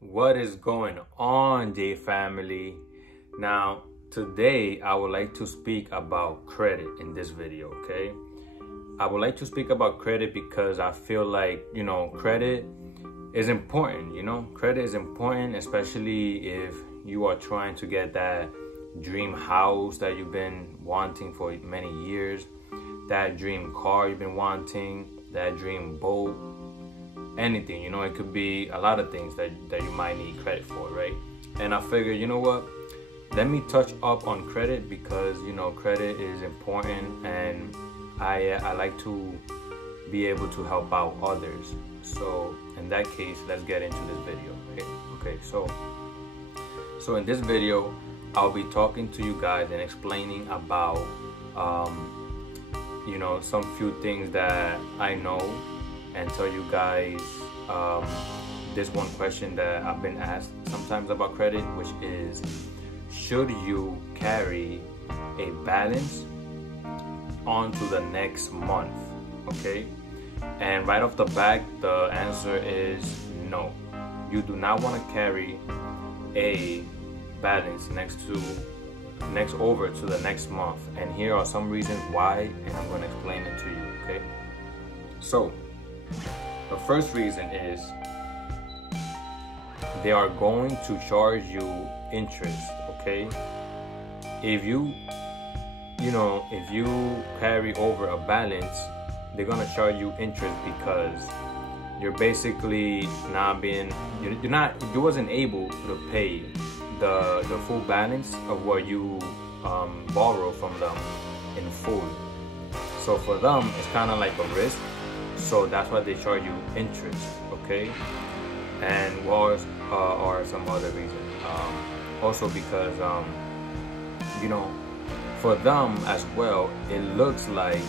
What is going on, J family? Now, today I would like to speak about credit in this video, okay? I would like to speak about credit because I feel like, credit is important, Credit is important, especially if you are trying to get that dream house that you've been wanting for many years, that dream car you've been wanting, that dream boat, anything, it could be a lot of things that you might need credit for, right? And I figured, you know what, let me touch up on credit because credit is important, and I like to be able to help out others. So in that case, let's get into this video. Okay, so in this video I'll be talking to you guys and explaining about some few things that I know, and tell you guys this one question that I've been asked sometimes about credit, which is, should you carry a balance on to the next month? Okay, and right off the back, the answer is no. You do not want to carry a balance over to the next month, and here are some reasons why, and I'm going to explain it to you. Okay, so the first reason is they are going to charge you interest. Okay, if you carry over a balance, they're gonna charge you interest because you're basically you wasn't able to pay the full balance of what you borrow from them in full. So for them, it's kind of like a risk. So that's why they charge you interest, okay? And what are some other reasons? Also because, for them as well, it looks like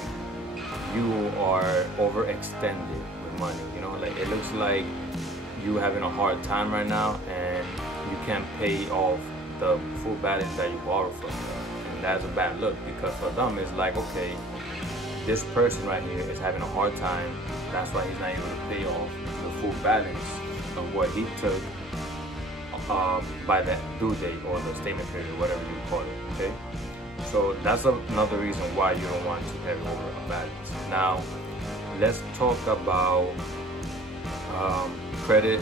you are overextended with money. Like it looks like you having a hard time right now, and you can't pay off the full balance that you borrow from them. And that's a bad look, because for them, it's like, okay, this person right here is having a hard time. That's why he's not able to pay off the full balance of what he took by that due date or the statement period, whatever you call it, okay? So that's another reason why you don't want to carry over a balance. Now, let's talk about credit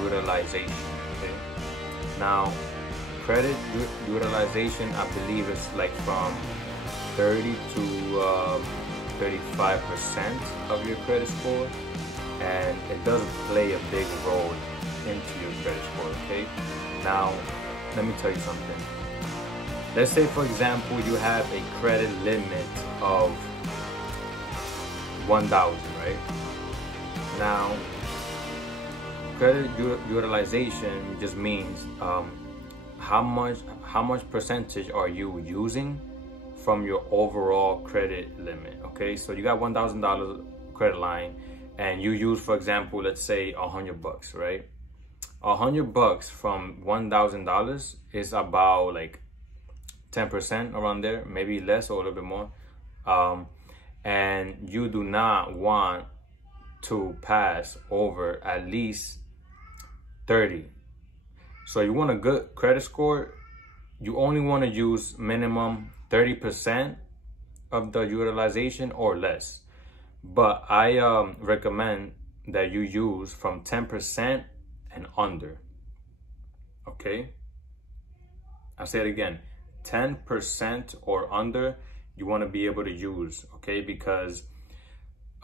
utilization, okay? Now, credit utilization, I believe, is like from 30 to 35% of your credit score, and it does play a big role into your credit score, okay? Now, let me tell you something. Let's say, for example, you have a credit limit of 1,000, right? Now, credit utilization just means how much percentage are you using from your overall credit limit, okay? So you got $1,000 credit line, and you use, for example, let's say $100, right? $100 from $1,000 is about like 10% around there, maybe less or a little bit more. And you do not want to pass over at least 30. So you want a good credit score, you only want to use minimum 30% of the utilization or less. But I recommend that you use from 10% and under, okay? I'll say it again, 10% or under, you want to be able to use, okay? Because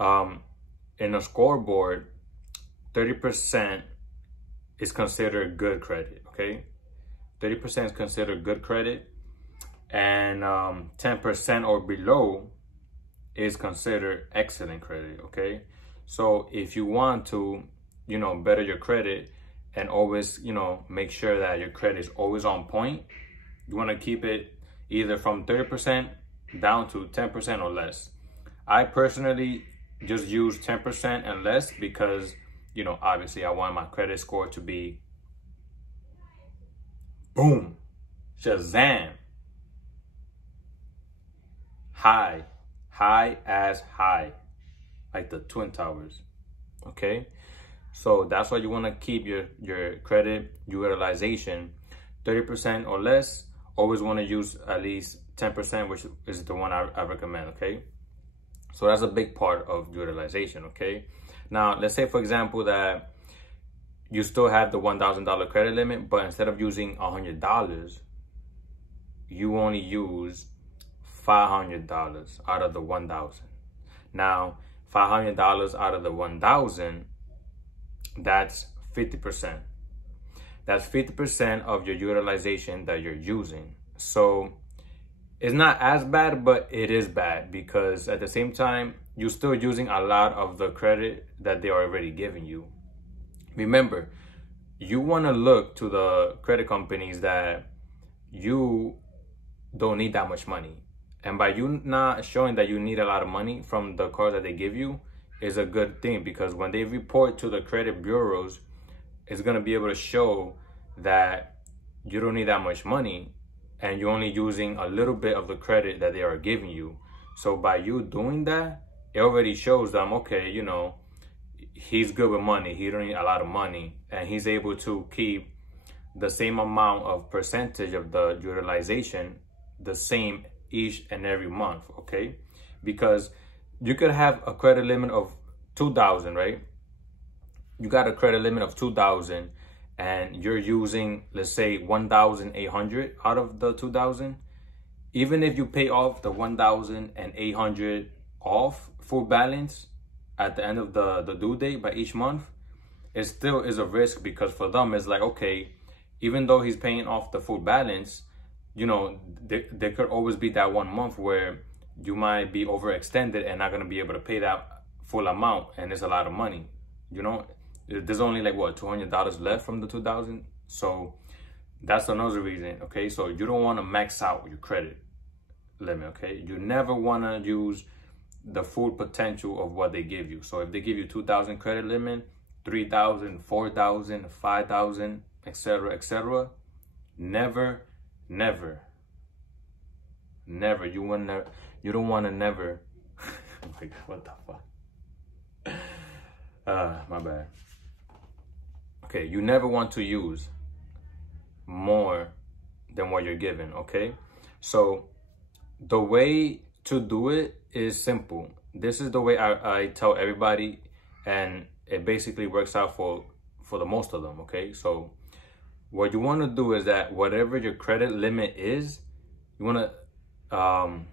in a scoreboard, 30% is considered good credit, okay? 30% is considered good credit, and 10% or below is considered excellent credit, okay? So if you want to, better your credit and always, make sure that your credit is always on point, you want to keep it either from 30% down to 10% or less. I personally just use 10% and less because, obviously I want my credit score to be boom, Shazam, high as high, like the Twin Towers, okay? So that's why you want to keep your credit utilization 30% or less. Always want to use at least 10%, which is the one I recommend, okay? So that's a big part of utilization, okay? Now, let's say, for example, that you still have the $1,000 credit limit, but instead of using $100, you only use $500 out of the 1,000. Now, $500 out of the 1,000, that's 50%. That's 50% of your utilization that you're using. So it's not as bad, but it is bad because at the same time, you're still using a lot of the credit that they are already giving you. Remember, you want to look to the credit companies that you don't need that much money. And by you not showing that you need a lot of money from the cards that they give you is a good thing, because when they report to the credit bureaus, it's going to be able to show that you don't need that much money and you're only using a little bit of the credit that they are giving you. So by you doing that, it already shows them, okay, you know, he's good with money. He don't need a lot of money, and he's able to keep the same amount of percentage of the utilization the same each and every month, okay? Because you could have a credit limit of 2,000, right? You got a credit limit of 2,000 and you're using, let's say, 1,800 out of the 2,000. Even if you pay off the 1,800 off full balance at the end of the due date by each month, it still is a risk, because for them it's like, okay, even though he's paying off the full balance, you know, there could always be that 1 month where you might be overextended and not going to be able to pay that full amount, and it's a lot of money. You know, there's only like what, $200 left from the 2,000. So that's another reason, okay? So you don't want to max out your credit limit, okay? You never want to use the full potential of what they give you. So if they give you 2,000 credit limit, 3,000, 4,000, 5,000, etc., never, you don't want to never. Oh my God, what the fuck? My bad. Okay, you never want to use more than what you're given, okay? So the way to do it is simple. This is the way I tell everybody, and it basically works out for the most of them, okay? So what you want to do is that whatever your credit limit is, you want to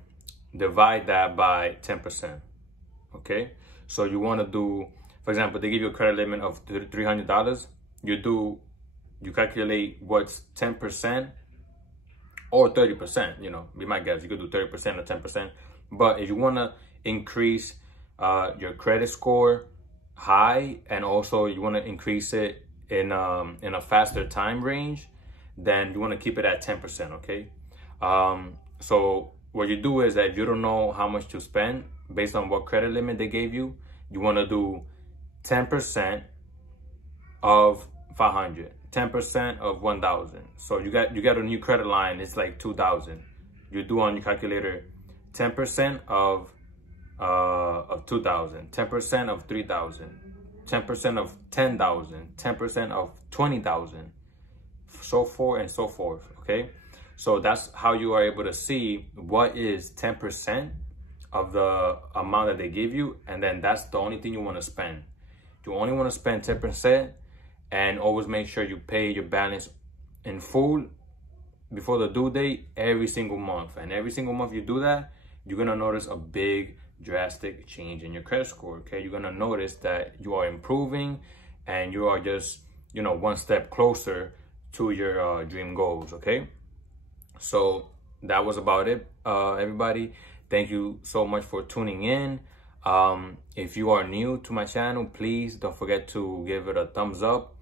divide that by 10%, okay? So you want to do, for example, they give you a credit limit of $300. You calculate what's 10% or 30%, you know, be my guess. You could do 30% or 10%. But if you want to increase your credit score high, and also you want to increase it in a faster time range, then you want to keep it at 10%, okay? So what you do is that if you don't know how much to spend based on what credit limit they gave you, you want to do 10% of 500, 10% of 1,000. So you got a new credit line. It's like 2,000. You do on your calculator 10% of 2,000, 10% of 3,000, 10% of 10,000, 10% of 20,000, so forth and so forth. Okay, so that's how you are able to see what is 10% of the amount that they give you, and then that's the only thing you want to spend. You only want to spend 10%, and always make sure you pay your balance in full before the due date every single month. And every single month you do that, you're gonna notice a big drastic change in your credit score. Okay, you're gonna notice that you are improving and you are just, you know, one step closer to your dream goals. Okay, so that was about it, everybody. Thank you so much for tuning in. If you are new to my channel, please don't forget to give it a thumbs up,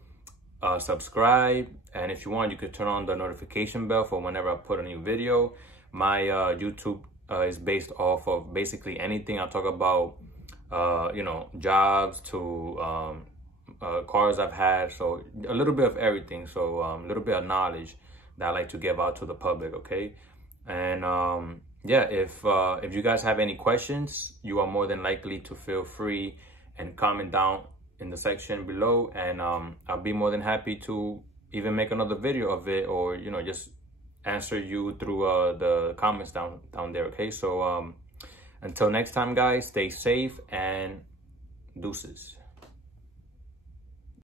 subscribe, and if you want, you could turn on the notification bell for whenever I put a new video. My YouTube is based off of basically anything. I'll talk about, you know, jobs to cars I've had, so a little bit of everything. So a little bit of knowledge that I like to give out to the public. Okay, and yeah, if you guys have any questions, you are more than likely to feel free and comment down in the section below, and I'll be more than happy to even make another video of it, or just answer you through the comments down there. Okay, so until next time, guys, stay safe and deuces.